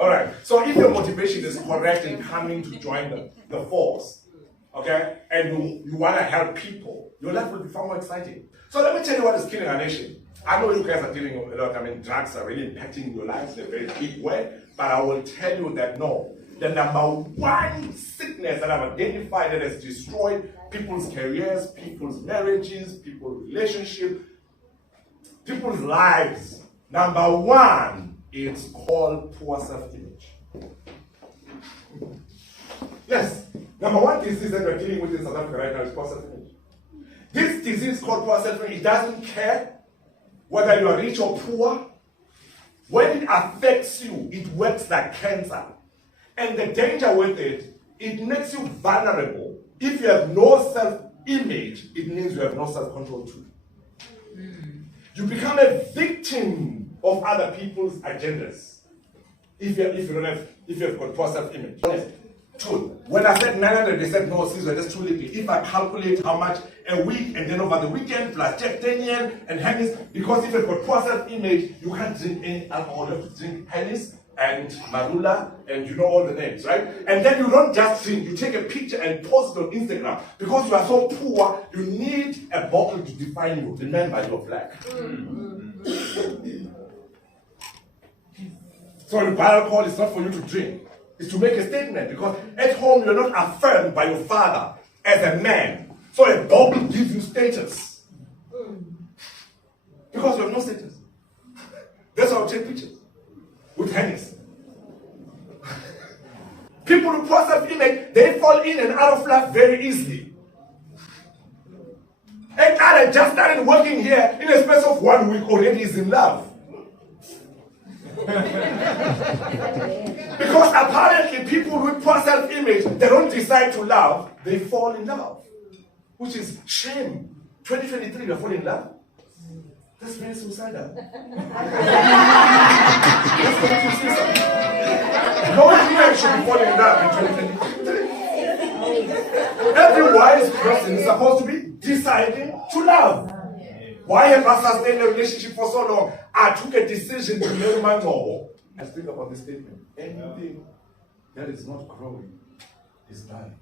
All right. So if your motivation is correct in coming to join the force, okay, and you want to help people, your life will be far more exciting. So let me tell you what is killing our nation. I know you guys are dealing with a lot. I mean, drugs are really impacting your lives in a very big way. But I will tell you that no, the number one sickness that I've identified that has destroyed people's careers, people's marriages, people's relationships, people's lives, number one, it's called poor self-image. Yes, number one disease that we're dealing with in South Africa right now is poor self-image. This disease called poor self-image, it doesn't care whether you are rich or poor. When it affects you, it works like cancer. And the danger with it, it makes you vulnerable. If you have no self-image, it means you have no self-control too. You become a victim of other people's agendas. If you have got poor self-image. True. When I said 900, they said no, SIZWE, that's too little. If I calculate how much a week and then over the weekend plus Jack Daniel and Hennis, because if you've got poor self-image, you can't drink any alcohol. You have to drink Hennis and Marula and you know all the names, right? And then you don't just drink, you take a picture and post it on Instagram. Because you are so poor, you need a bottle to define you. Remember, you're black. So the buy alcohol is not for you to drink. It's to make a statement, because at home you're not affirmed by your father as a man. So a bottle gives you status. Because you have no status. That's why I take pictures with Hennis. People with poor self-image, they fall in and out of life very easily. And I just started working here in a space of 1 week already is in love. Because apparently people with poor self-image, they don't decide to love, they fall in love. Which is shame. 2023, you're falling in love? That's very suicidal. No human should be falling in love in 2023. Every wise person is supposed to be deciding to love. Why have I sustained a relationship for so long? I took a decision to marry my mom. I think about this statement. Anything that is not growing is dying.